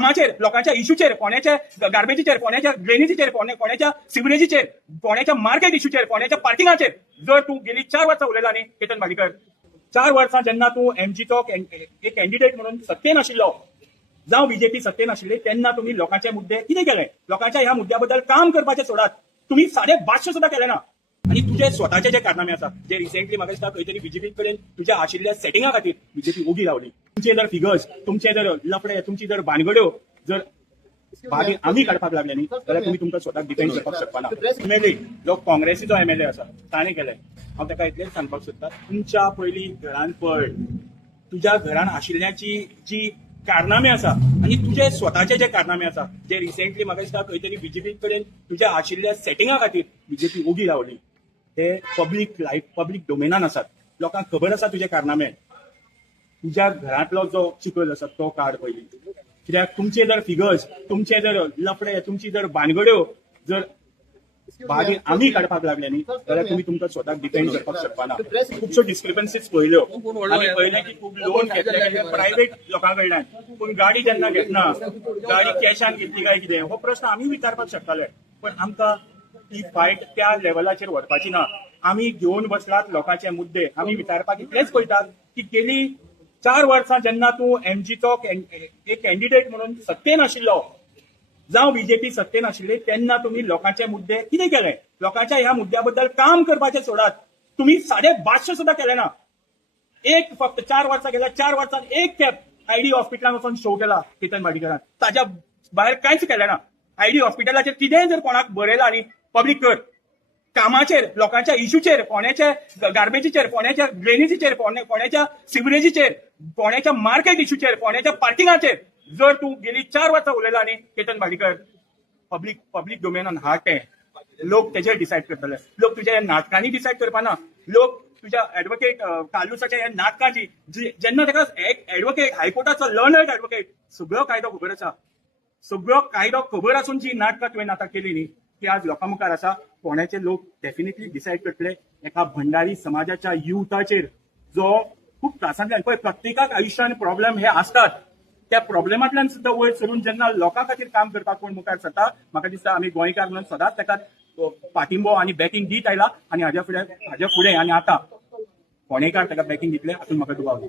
कामाचेर, लोकांच्या इश्यूचेर, फोंड्याच्या गार्बेजीचेर, फोंड्याच्या ड्रेनेजीचेर, फोंड्याच्या सिवरेजीचेर, फोंड्याच्या मार्केट इश्यूचेर, फोंड्याच्या पार्किंगाचेर जर तूं गेली 4 वर्सां उलयला न्ही केतन भाडीकर, 4 वर्सां जेन्ना तूं एमजीचो एक कॅन्डिडेट म्हणून सत्तेन आशिल्लो, जावं बीजेपी सत्तेन आशिल्ले, तेन्ना तुम्ही लोकांचे मुद्दे कितें केले? लोकांच्या ह्या मुद्द्याबद्दल काम करपाचे सोडात. तुम्ही 550 सुद्धा केले ना. आणि तुझे स्वतःचे जे कारनामे आसा, जे रिसेंटली म्हाका दिसता खंय तरी बीजेपी कडेन तुझ्या आशिल्ल्या सेटिंगा खातीर बीजेपी उगी रावली. तुमचे जर फिगर्स, तुमचे जर लफडे, तुमची जर भानगड्यो जर भागी आम्ही काडपाक लागले न्ही, जाल्यार तुम्ही तुमकां स्वताक डिफेंड करपाक शकपाना. एमएलए जो काँग्रेसीचो एमएलए आसा ताणें केले. हांव ताका इतलेंच सांगपाक सोदतां, तुमच्या पयली घरान पळय, तुझ्या घरान आशिल्ल्याची जी कारनामे आसा आणि तुझे स्वतःचे जे कारनामे आसा, जे रिसेंटली म्हाका दिसता खंय तरी बीजेपी कडेन तुझ्या आशिल्ल्या सेटिंगा खातीर बीजेपी उगी रावली. ते पब्लीक डोमेनान आसात. लोकांक खबर आसा तुझे कारनामे. तुझ्या घरांतलो जो चिखल आसा तो काड पयली. कित्याक तुमचे जर फिगर्स, तुमचे जर लफडे, तुमची जर भानगड्यो जर भागी आम्ही काडपाक लागले न्ही, जाल्यार तुम्ही तुमकां स्वताक डिफेंड करपाक शकपाना. खुबश्यो डिस्क्रिपन्सीज पळयल्यो. आमी पळयलें की खूब लोन घेतले प्रायव्हेट लोकां कडल्यान, पूण गाडी जेन्ना घेतना गाडी कॅशान घेतली काय कितें हो प्रश्न आमी विचारपाक शकताले. पण आमकां ही फायट त्या लेवलाचेर व्हरपाची ना. आमी घेवन बसलात लोकांचे मुद्दे. आमी विचारपाक इतलेंच पळयतात की गेली 4 वर्सां जेन्ना तूं एमजीचो एक कॅन्डिडेट म्हणून सत्तेन आशिल्लो, जावं बीजेपी सत्तेन आशिल्ले, तेन्ना तुम्ही लोकांचे मुद्दे कितें केले? लोकांच्या ह्या मुद्द्याबद्दल काम करपाचे सोडात. तुम्ही 550 सुद्धा केले ना. एक फक्त 4 वर्सां गेल्या 4 वर्सांत एक खेप आयडी हॉस्पिटलान वचून शो केला केतन भाडीकरान. ताच्या भायर कांयच केलें ना. आयडी हॉस्पिटलाचेर कितेंय जर कोणाक बरयलां आनी पब्लीक कर. कामाचेर, लोकांच्या इश्यूचेर, फोंड्याच्या गार्बेजीचेर, फोंड्याच्या ड्रेनेजीचेर, फोंड्याच्या सिवरेजीचेर, फोंड्याच्या मार्केट इश्यूचेर, फोंड्याच्या पार्किंगाचेर जर तूं गेली 4 वर्सां उलयला न्ही केतन भाडीकर, पब्लीक डोमेनान हा तें लोक तेजेर डिसायड करतले. लोक तुझ्या नाटकांनी डिसायड करपाना. लोक तुझ्या ऍडव्होकेट कालूसाच्या ह्या नाटकाची जेन्ना ताका एक ऍडव्होकेट, हायकोर्टाचो लर्नड ऍडव्होकेट, सगळो कायदो खबर आसा. सगळो कायदो खबर आसून जी नाटकां तुवें आतां केली न्ही, ती आज लोकां मुखार आसा. फोंड्याचे लोक डेफिनेटली डिसायड करतले एका भंडारी समाजाच्या युथाचेर जो खूप त्रासांतल्यान पळय. प्रत्येकाक आयुश्यान प्रॉब्लेम हे असतात. त्या प्रॉब्लेमांतल्यान सुद्धा वयर सरून जेन्ना लोकां खातीर काम करपाक कोण मुखार सरता, म्हाका दिसता आमी गोंयकार म्हणून सदांच ताका पाठिंबो आनी बॅकिंग दीत आयला. आनी हाज्या फुडें आनी आतां फोंडेकार ताका बॅकिंग दितले हातून म्हाका दुबाव ना.